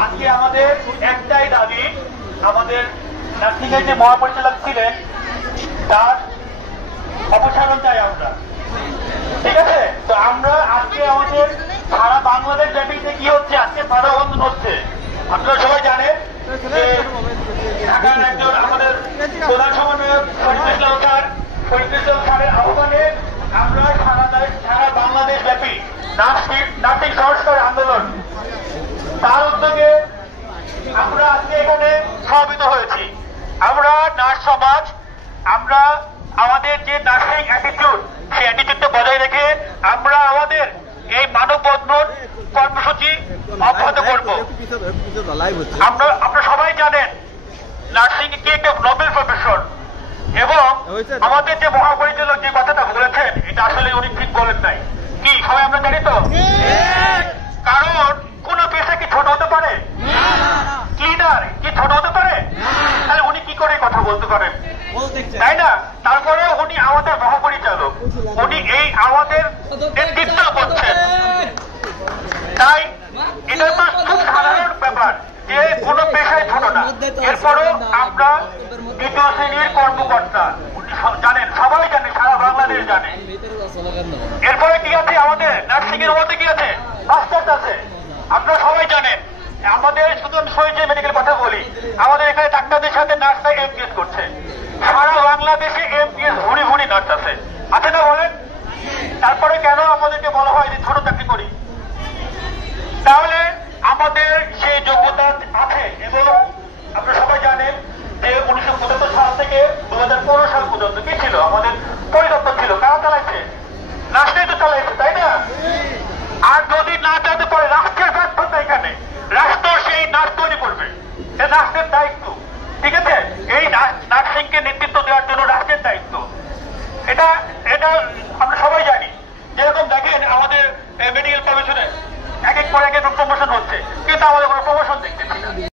আজকে আমাদের একটাই দাবি, আমাদের নার্সিং এর যে মহাপরিচালক ছিলেন তার অপসারণ চাই আমরা। ঠিক আছে, তো আমরা আজকে আমাদের সারা বাংলাদেশ ব্যাপীতে কি হচ্ছে, আজকে মানববন্ধন হচ্ছে। আপনারা সবাই জানেন যে ঢাকার একজন আমাদের প্রধান সমন্বয়ক শরীফুল ইসলাম স্যারের আহ্বানে আমরা সারা বাংলাদেশ ব্যাপী নার্সিং সংস্কার আন্দোলন, তার উদ্যোগে আমরা আজকে এখানে সমবেত হয়েছি। আমরা নার্স সমাজ, আমরা আমাদের যে নার্সিং অ্যাটিটিউড, সেই অ্যাটিটিউডটা বজায় রেখে আমরা আমাদের এই মানববন্ধন কর্মসূচি অব্যাহত করব। আপনারা সবাই জানেন নার্সিং কি একটা নোবেল প্রফেশন, এবং আমাদের যে মহাপরিচালক যে কথাটা বলেছেন এটা আসলে উনি ঠিক বলেন নাই। কি সবাই আমরা জানি তো? কারণ কোন পেশা কি ছোট হতে পারে? ক্লিনার কি ছোট হতে পারে? তাহলে উনি কি করে কথা বলতে পারেন, তাই না? তারপরে উনি আমাদের মহাপরিচালক, উনি এই আমাদের নেতৃত্ব করছেন। তাই এটা তো খুব সাধারণ ব্যাপার যে কোন পেশায় ছোট না। এরপরও আমরা দ্বিতীয় শ্রেণীর কর্মকর্তা, জানেন, সবাই জানে, সারা বাংলাদেশ জানে। এরপরে কি আছে আমাদের নার্সিং এর মধ্যে, কি আছে? মাস্টার্স আছে। আপনারা সবাই জানেন আমাদের, শুধু আমি শহীদ মেডিকেল কথা বলি, আমাদের এখানে ডাক্তারদের সাথে নার্সরা এমবিএস করছে। সারা বাংলাদেশে এমবিএস ভুড়ি ভুড়ি নার্স আছে না বলেন? তারপরে কেন আমাদেরকে বলা হয় যে ছোট চাকরি করি? তাহলে আমাদের সেই যোগ্যতা আছে। এবং আপনারা সবাই জানেন যে 1975 সাল থেকে 2015 সাল পর্যন্ত কি ছিল আমাদের পরিদপ্তর ছিল, কারা চালাইছে? রাষ্ট্রই তো চালাইছে, তাই না? আর যদি না চাইতে পারে রাষ্ট্রের ব্যর্থতা, এখানে রাষ্ট্র সেই নার্স তৈরি করবে, এটা রাষ্ট্রের দায়িত্ব। ঠিক আছে, এই নার্সিংকে নেতৃত্ব দেওয়ার জন্য রাষ্ট্রের দায়িত্ব। এটা আমরা সবাই জানি। যেরকম দেখেন আমাদের মেডিকেল কমিশনে এক এক করে এক এক প্রমোশন হচ্ছে, কিন্তু আমাদের কোনো প্রমোশন দেখতেছি না।